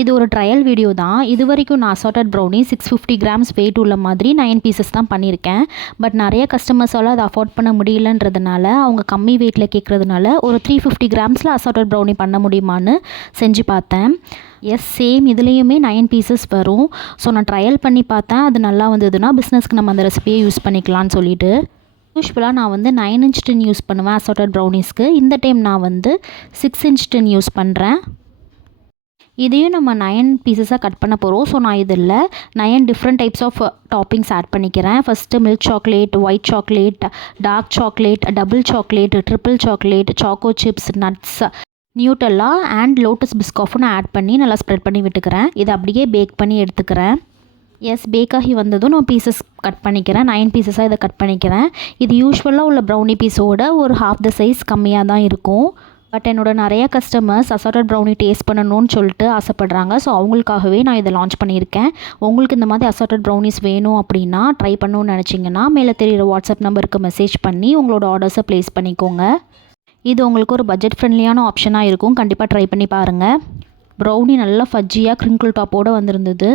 இது ஒரு trial video தான். இது வரைக்கும் நான் அசார்ட்டட் ப்ரௌனி 650 கிராம்ஸ் வெயிட் உள்ள மாதிரி 9 பீசஸ் தான் பண்ணியிருக்கேன். பட் நிறைய கஸ்டமர்ஸால் அதை அஃபோர்ட் பண்ண முடியலன்றதுனால அவங்க கம்மி வெயிட்டில் கேட்குறதுனால ஒரு 350 கிராம்ஸில் அசார்ட்டட் ப்ரௌனி பண்ண முடியுமான்னு செஞ்சு பார்த்தேன். எஸ், சேம் இதுலேயுமே 9 பீசஸ் வரும். ஸோ நான் ட்ரையல் பண்ணி பார்த்தேன். அது நல்லா வந்ததுன்னா பிஸ்னஸ்க்கு நம்ம அந்த ரெசிபியை யூஸ் பண்ணிக்கலாம்னு சொல்லிட்டு. யூஸ்வலாக நான் வந்து 9 இன்ச் டின் யூஸ் பண்ணுவேன் அசார்ட்டட் ப்ரௌனிஸ்க்கு. இந்த டைம் நான் வந்து 6 இன்ச் டின் யூஸ் பண்ணுறேன். இதையும் நம்ம 9 பீசஸாக கட் பண்ண போகிறோம். ஸோ நான் இதில் 9 different types of toppings add பண்ணிக்கிறேன். First milk chocolate, white chocolate, dark chocolate, double chocolate, triple chocolate, choco chips, nuts, Nutella and Lotus பிஸ்காஃபும் நான் ஆட் பண்ணி நல்லா ஸ்ப்ரெட் பண்ணி விட்டுக்கிறேன். இதை அப்படியே பேக் பண்ணி எடுத்துக்கிறேன். எஸ், பேக் ஆகி வந்ததும் நான் பீசஸ் கட் பண்ணிக்கிறேன். 9 பீசஸாக இதை கட் பண்ணிக்கிறேன். இது யூஸ்வலாக உள்ள ப்ரௌனி பீஸோட ஒரு ஹாஃப் த சைஸ் கம்மியாக தான் இருக்கும். பட் என்னோட நிறைய கஸ்டமர்ஸ் அசார்ட்டட் ப்ரௌனி டேஸ்ட் பண்ணணும்னு சொல்லிட்டு ஆசைப்பட்றாங்க. ஸோ அவங்களுக்காகவே நான் இதை லான்ச் பண்ணியிருக்கேன். உங்களுக்கு இந்த மாதிரி அசார்ட்டட் ப்ரௌனிஸ் வேணும் அப்படின்னா ட்ரை பண்ணணும்னு நினச்சிங்கன்னா மேலே தெரியிற வாட்ஸ்அப் நம்பருக்கு மெசேஜ் பண்ணி உங்களோட ஆர்டர்ஸை ப்ளேஸ் பண்ணிக்கோங்க. இது உங்களுக்கு ஒரு பட்ஜெட் ஃப்ரெண்ட்லியான ஆப்ஷனாக இருக்கும். கண்டிப்பாக ட்ரை பண்ணி பாருங்கள். ப்ரௌனி நல்லா ஃபஜ்ஜியாக க்ரிங்கிள் டாப்போடு வந்திருந்தது.